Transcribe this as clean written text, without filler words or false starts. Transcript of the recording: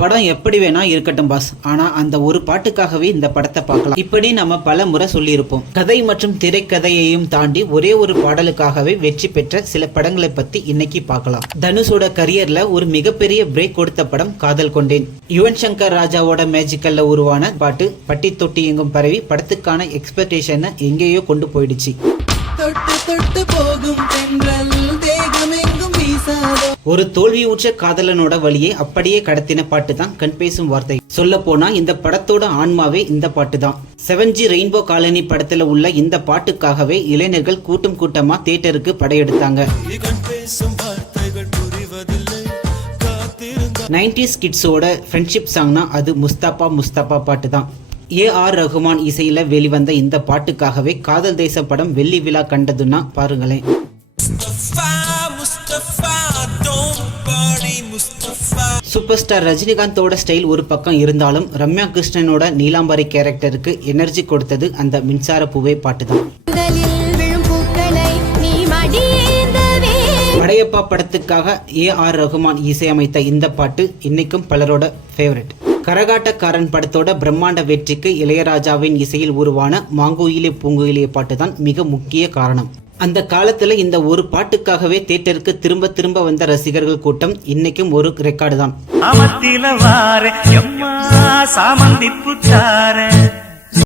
படம் எப்படி வேணா இருக்கட்டும் பாஸ், ஆனா அந்த ஒரு பாட்டுக்காகவே இந்த படத்தை பார்க்கலாம். இப்படி நம்ம பல முறை சொல்லியிருப்போம். கதை மற்றும் திரைக்கதையையும் தாண்டி ஒரே ஒரு பாடலுக்காகவே வெற்றி பெற்ற சில படங்களை பத்தி இன்னைக்கு பார்க்கலாம். தனுஷோட கரியர்ல ஒரு மிகப்பெரிய பிரேக் கொடுத்த படம் காதல் கொண்டேன். யுவன் சங்கர் ராஜாவோட மேஜிக்கல்ல உருவான பாட்டு பட்டி தொட்டி எங்கும் பரவி படத்துக்கான எக்ஸ்பெக்டேஷனை எங்கேயோ கொண்டு போயிடுச்சு. ஒரு தோல்வியுற்ற காதலனோட வழியை அப்படியே கடத்தின பாட்டு தான் கண் பேசும் வார்த்தை. சொல்ல போனா இந்த படத்தோட ஆன்மாவே இந்த பாட்டு தான். 7G ரெயின்போ காலனி படத்துல உள்ள இந்த பாட்டுக்காகவே இளைஞர்கள் கூட்டம் கூட்டமா தியேட்டருக்கு படையெடுத்தாங்க. 90s கிட்ஸோட ஃப்ரெண்ட்ஷிப் சாங்னா அது முஸ்தபா முஸ்தபா பாட்டு தான். AR ரஹ்மான் இசையில வெளிவந்த இந்த பாட்டுக்காகவே காதல் தேச படம் வெள்ளி விழா கண்டதுன்னா பாருங்களேன். சூப்பர் ஸ்டார் ரஜினிகாந்தோட ஸ்டைல் ஒரு பக்கம் இருந்தாலும் ரம்யா கிருஷ்ணனோட நீலாம்பரி கேரக்டருக்கு எனர்ஜி கொடுத்தது அந்த மின்சார பூவே பாட்டு தான். படையப்பா படத்துக்காக AR ரஹ்மான் இசையமைத்த இந்த பாட்டு இன்னைக்கும் பலரோட ஃபேவரட். கரகாட்டக்காரன் படத்தோட பிரம்மாண்ட வெற்றிக்கு இளையராஜாவின் இசையில் உருவான மாங்குயிலே பூங்குயிலே பாட்டு தான் மிக முக்கிய காரணம். அந்த காலத்துல இந்த ஒரு பாட்டுக்காகவே தியேட்டருக்கு திரும்ப திரும்ப வந்த ரசிகர்கள் கூட்டம் இன்னைக்கும் ஒரு ரெக்கார்டு தான்.